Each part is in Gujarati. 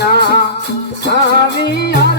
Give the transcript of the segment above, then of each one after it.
না আমি আর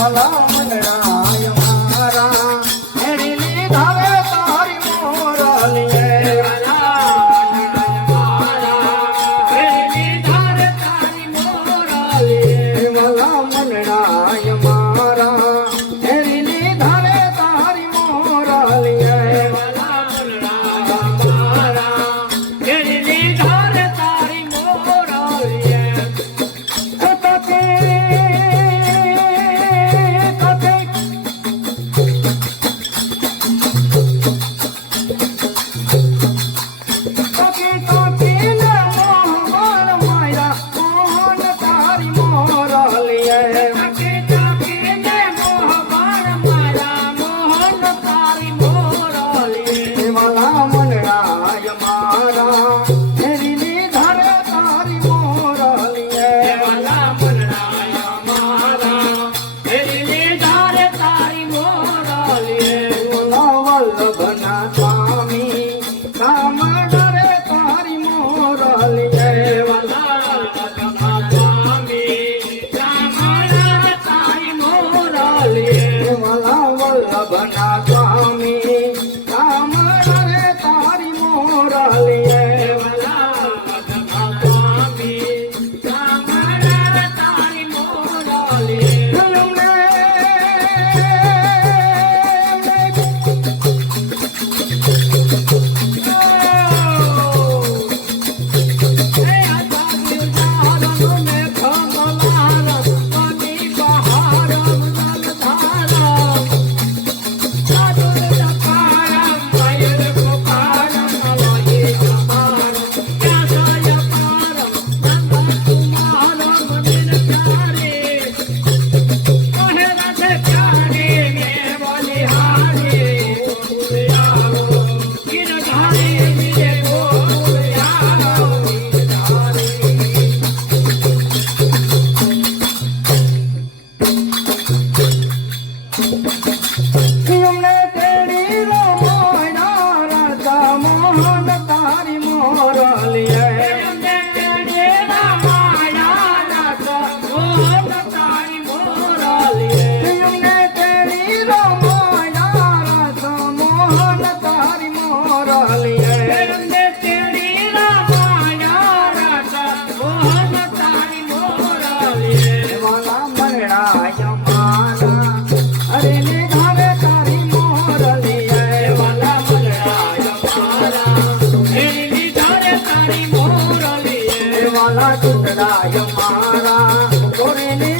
মালা banana. Yeah. করে নে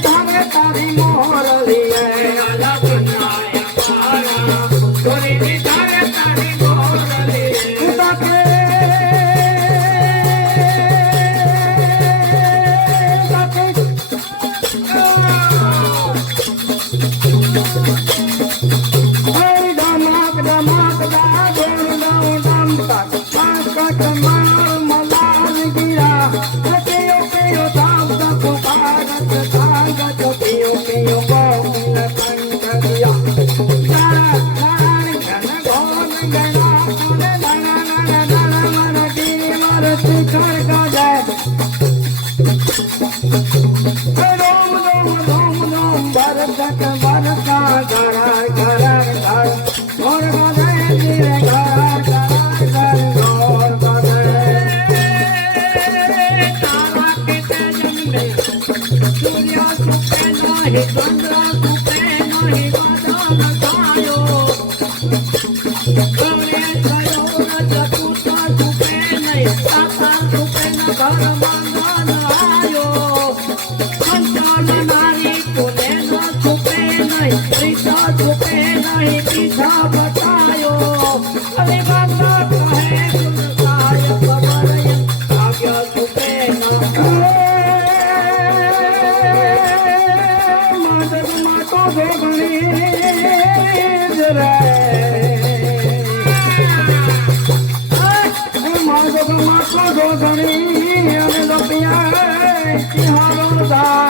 મારો ગણી અને લોપિયા સિંહ રોજા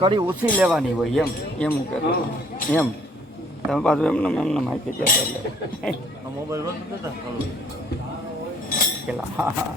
કડી ઓછી લેવાની હોય એમ એમ હું કહેતો એમ. તમે પાછું એમને એમને માહિતી કહેતા પેલા હા હા.